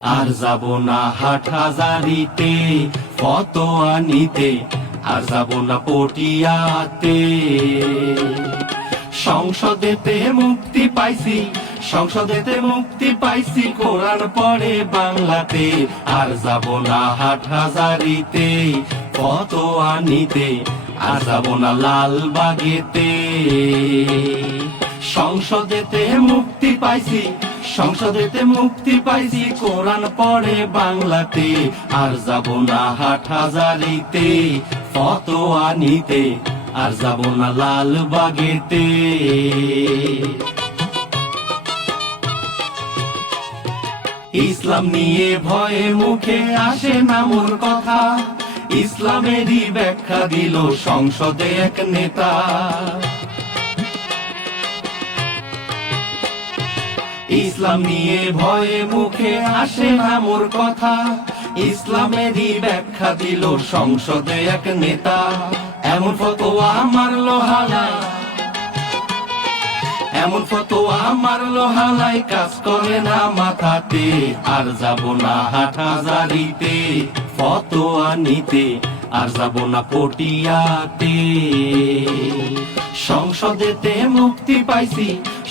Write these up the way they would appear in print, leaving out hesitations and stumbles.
আর যাব না হাটহাজারিতে ফতোয়া নিতে, আর যাব না পটিয়াতে। সংসদেতে মুক্তি পাইছি, সংসদেতে মুক্তি পাইছি, কোরআন পড়ে বাংলাতে। আর যাব না হাটহাজারিতে ফতোয়া নিতে, আর যাব না লালবাগেতে। সংসদেতে মুক্তি পাইছি, সংসদেতে মুক্তি পাইছি, কোরআন পড়ে বাংলাতে। আর যাব না হাটহাজারিতে ফতোয়া নিতে, আর যাব না লালবাগেতে। ইসলাম নিয়ে ভয়ে মুখে আসে না মোর কথা, ইসলামেরই ব্যাখ্যা দিল সংসদে এক নেতা। ইসলাম নিয়ে ভয়ে মুখে আসে না মোর কথা, ইসলামেরই ব্যাখ্যা দিল সংসদে এক নেতা। এমন ফতোয়া মারলো হালাই, এমন ফতোয়া মারলো হালাই, কাজ করে না মাথাতে। আর যাব না হাটহাজারিতে ফতোয়া নিতে, আর যাব না পটিয়াতে। সংসদেতে মুক্তি পাইছি,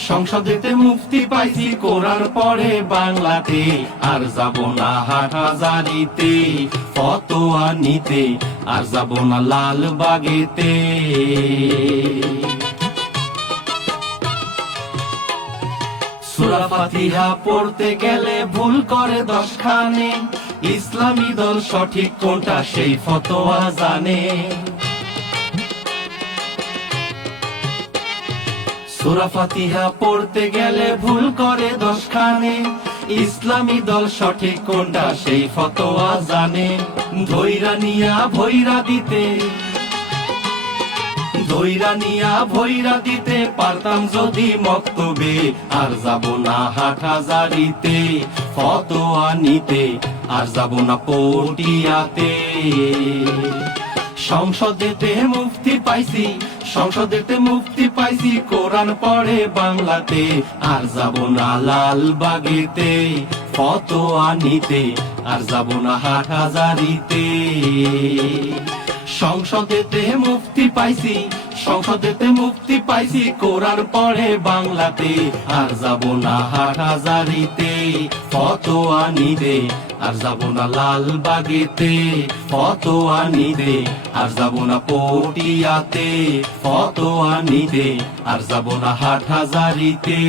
সংসদেতে মুক্তি পাইছি, কোরআন পড়ে বাংলাতে। আর যাব না হাটহাজারিতে ফতোয়া নিতে, আর যাব না লালবাগেতে। সূরা ফাতিহা পড়তে গেলে ভুল করে 10 খানে, ইসলামী দল সঠিক কোনটা সেই ফতোয়া জানে। সূরা ফাতিহা পড়তে গেলে ভুল করে 10 খানে, ইসলামী দল সঠিক কোনটা সেই ফতোয়া জানে। ধৈরা নিয়া ভৈরা দিতে, ধৈরা নিয়া ভৈরা দিতে পারতাম যদি মক্তবে। আর যাব না হাটহাজারিতে ফতোয়া নিতে, আর যাব না পটিয়াতে। সংসদেতে মুক্তি পাইছি, সংসদেতে মুক্তি পাইছি, কোরআন পড়ে বাংলাতে। আর যাব না লালবাগেতে ফতোয়া নিতে, আর যাব না হাটহাজারিতে। সংসদেতে মুক্তি পাইছি, সংসদেতে মুক্তি পাইছি, কোরআন পড়ে বাংলাতে। আর যাব না হাটহাজারিতে ফতোয়া নিতে, আর যাব না লালবাগেতে ফতোয়া নিতে, আর যাব না পটিয়াতে ফতোয়া নিতে, আর যাব না হাটহাজারিতে।